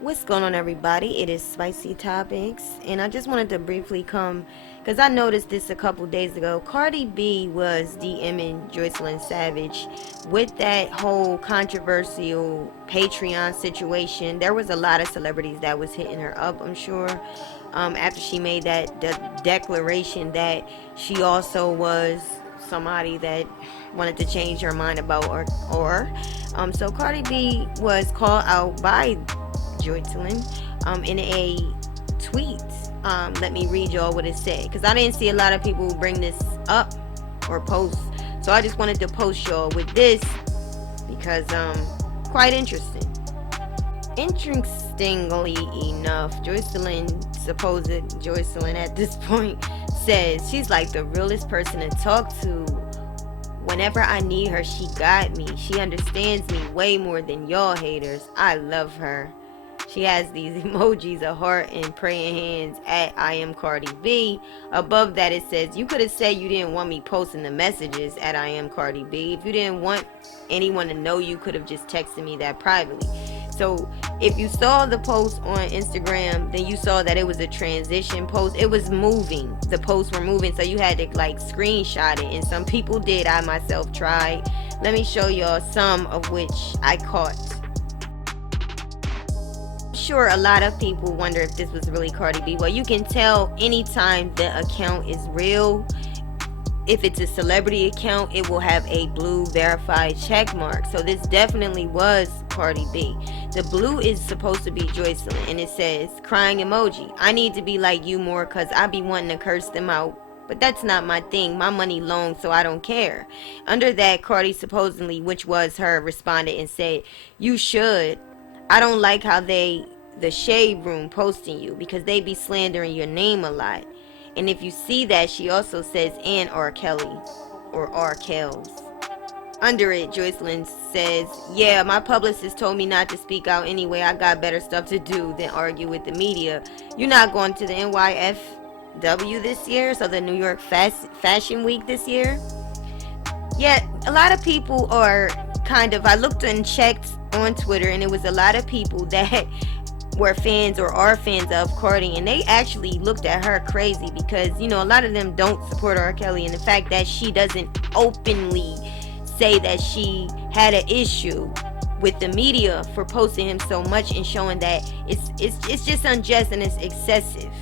What's going on, everybody? It is Spicy Topics, and I just wanted to briefly come because I noticed this a couple days ago. Cardi B was DMing JOYCELYN Savage with that whole controversial Patreon situation. There was a lot of celebrities that was hitting her up, I'm sure, after she made that declaration that she also was somebody that wanted to change her mind about or. So Cardi B was called out by JOYCELYN in a tweet. Let me read y'all what it said, because I didn't see a lot of people bring this up or post, so I just wanted to post y'all with this because quite interesting. Interestingly enough, supposed JOYCELYN at this point says she's like the realest person to talk to. Whenever I need her, she got me. She understands me way more than y'all haters. I love her. She has these emojis of heart and praying hands at I am Cardi B. Above that it says, you could have said you didn't want me posting the messages at I am Cardi B. If you didn't want anyone to know, you could have just texted me that privately. So if you saw the post on Instagram, then you saw that it was a transition post. It was moving. The posts were moving, so you had to like screenshot it, and some people did. I myself tried. Let me show y'all some of which I caught. Sure, a lot of people wonder if this was really Cardi B. Well, you can tell anytime the account is real. If it's a celebrity account, it will have a blue verified check mark. So this definitely was Cardi B. The blue is supposed to be JOYCELYN, and it says crying emoji. I need to be like you more because I be wanting to curse them out, but that's not my thing. My money long, so I don't care. Under that, Cardi supposedly, which was her, responded and said, you should. I don't like how the shade room posting you because they be slandering your name a lot. And if you see that, she also says, and R. Kelly or R. Kells. Under it, JOYCELYN says, yeah, my publicist told me not to speak out anyway. I got better stuff to do than argue with the media. You're not going to the NYFW this year, so the New York Fashion Week this year. Yeah, a lot of people are I looked and checked on Twitter, and it was a lot of people that were fans or are fans of Cardi, and they actually looked at her crazy because, you know, a lot of them don't support R. Kelly, and the fact that she doesn't openly say that she had an issue with the media for posting him so much and showing that it's just unjust and it's excessive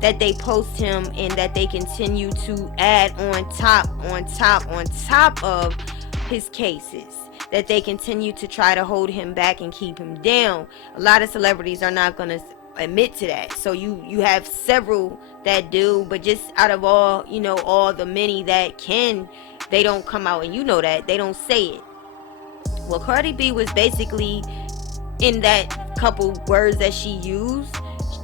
that they post him and that they continue to add on top of his cases, that they continue to try to hold him back and keep him down. A lot of celebrities are not going to admit to that. So you have several that do, but just out of all, you know, all the many that can, they don't come out, and you know that they don't say it. Well, Cardi B was basically, in that couple words that she used,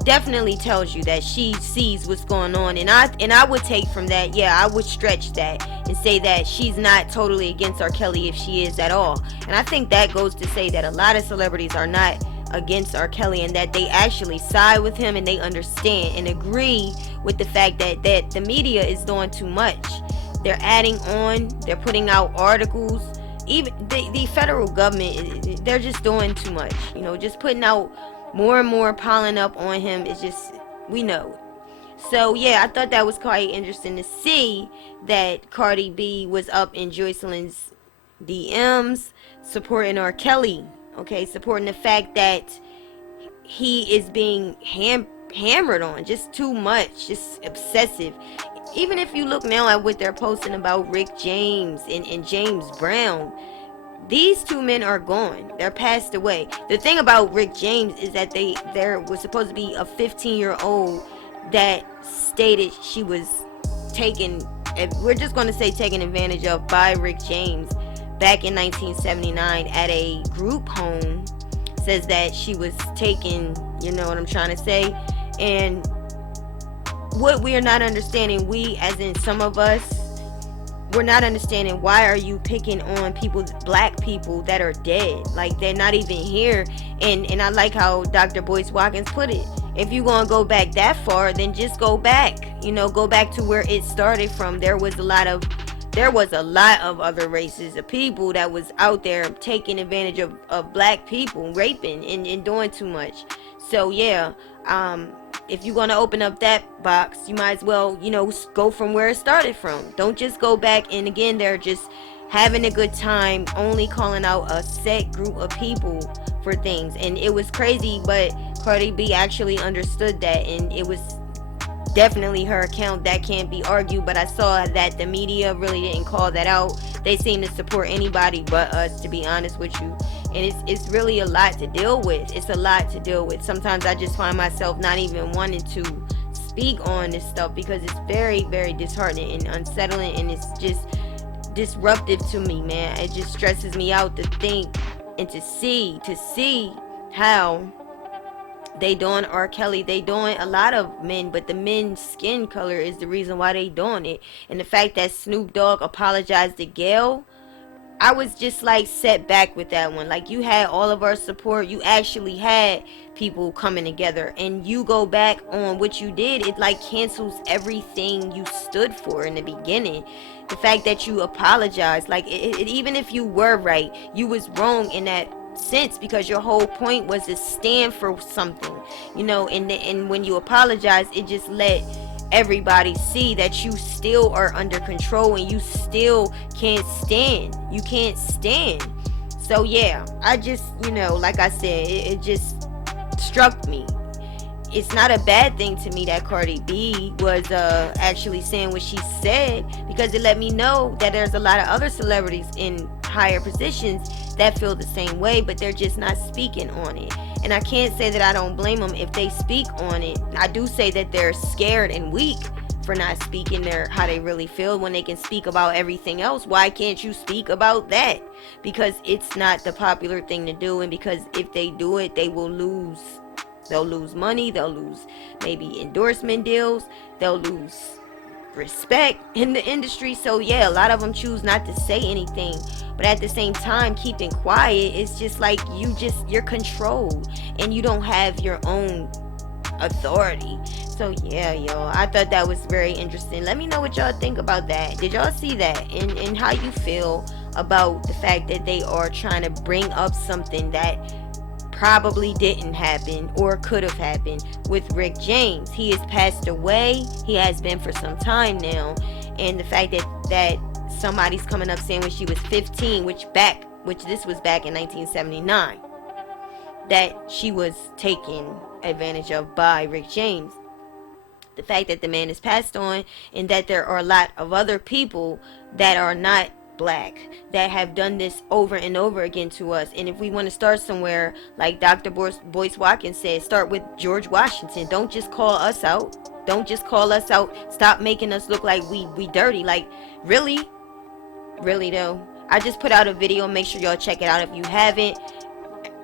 definitely tells you that she sees what's going on, and I would take from that, yeah, I would stretch that and say that she's not totally against R. Kelly if she is at all. And I think that goes to say that a lot of celebrities are not against R. Kelly, and that they actually side with him, and they understand and agree with the fact that the media is doing too much. They're adding on, they're putting out articles. Even the federal government, they're just doing too much, you know, just putting out more and more, piling up on him. It's just, we know it. So yeah, I thought that was quite interesting to see that Cardi B was up in JOYCELYN's DMs supporting R. Kelly, okay, supporting the fact that he is being hammered on just too much, just obsessive. Even if you look now at what they're posting about Rick James and James Brown, these two men are gone. They're passed away. The thing about Rick James is that there was supposed to be a 15-year-old that stated she was taken, we're just going to say taken advantage of by Rick James back in 1979 at a group home. Says that she was taken, you know what I'm trying to say. And what we are not understanding, we as in some of us, we're not understanding, why are you picking on people, black people that are dead? Like, they're not even here. And I like how Dr. Boyce Watkins put it. If you're going to go back that far, then just go back. You know, go back to where it started from. There was a lot of there was a lot of other races of people that was out there taking advantage of black people, raping and doing too much. So yeah, if you're gonna open up that box, you might as well, go from where it started from. Don't just go back. And again, they're just having a good time, only calling out a set group of people for things. And it was crazy, but Cardi B actually understood that, and it was definitely her account. That can't be argued. But I saw that the media really didn't call that out. They seem to support anybody but us, to be honest with you. And it's really a lot to deal with. It's a lot to deal with. Sometimes I just find myself not even wanting to speak on this stuff, because it's very, very disheartening and unsettling, and it's just disruptive to me, man. It just stresses me out to think and to see how they doing R. Kelly. They doing a lot of men, but the men's skin color is the reason why they doing it. And the fact that Snoop Dogg apologized to Gayle, I was just like set back with that one. Like, you had all of our support. You actually had people coming together, and you go back on what you did. It like cancels everything you stood for in the beginning. The fact that you apologized, like even if you were right, you was wrong in that sense, because your whole point was to stand for something, and when you apologize, it just let everybody see that you still are under control, and you still can't stand. You can't stand. So yeah, I just, like I said, it just struck me. It's not a bad thing to me that Cardi B was actually saying what she said, because it let me know that there's a lot of other celebrities in higher positions that feel the same way, but they're just not speaking on it. And I can't say that I don't blame them if they speak on it. I do say that they're scared and weak for not speaking how they really feel when they can speak about everything else. Why can't you speak about that? Because it's not the popular thing to do, and because if they do it, they will lose. They'll lose money, they'll lose maybe endorsement deals, they'll lose respect in the industry. So yeah, a lot of them choose not to say anything, but at the same time, keeping quiet, it's just like you're controlled, and you don't have your own authority. So yeah, yo, I thought that was very interesting. Let me know what y'all think about that. Did y'all see that, and how you feel about the fact that they are trying to bring up something that probably didn't happen or could have happened with Rick James? He has passed away. He has been for some time now, and the fact that somebody's coming up saying when she was 15, which this was back in 1979, that she was taken advantage of by Rick James. The fact that the man has passed on, and that there are a lot of other people that are not black that have done this over and over again to us. And if we want to start somewhere, like Dr. Boyce Watkins said, start with George Washington. Don't just call us out. Don't just call us out. Stop making us look like we dirty. Like, really though. I just put out a video. Make sure y'all check it out if you haven't.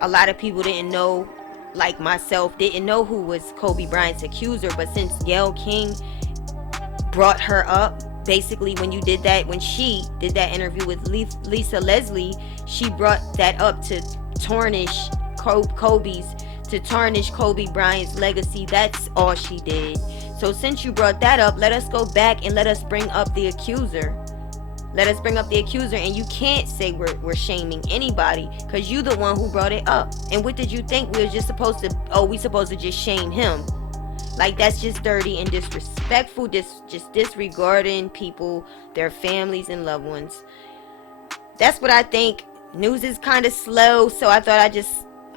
A lot of people didn't know, like myself, didn't know who was Kobe Bryant's accuser. But since Gayle King brought her up, basically when she did that interview with Lisa Leslie, she brought that up to tarnish Kobe Bryant's legacy. That's all she did. So since you brought that up, let us go back and let us bring up the accuser. And you can't say we're shaming anybody, because you the one who brought it up. And what did you think? We supposed to just shame him? Like, that's just dirty and disrespectful, just disregarding people, their families and loved ones. That's what I think. News is kind of slow, so I thought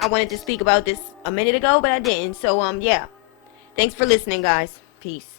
I wanted to speak about this a minute ago, but I didn't. So yeah. Thanks for listening, guys. Peace.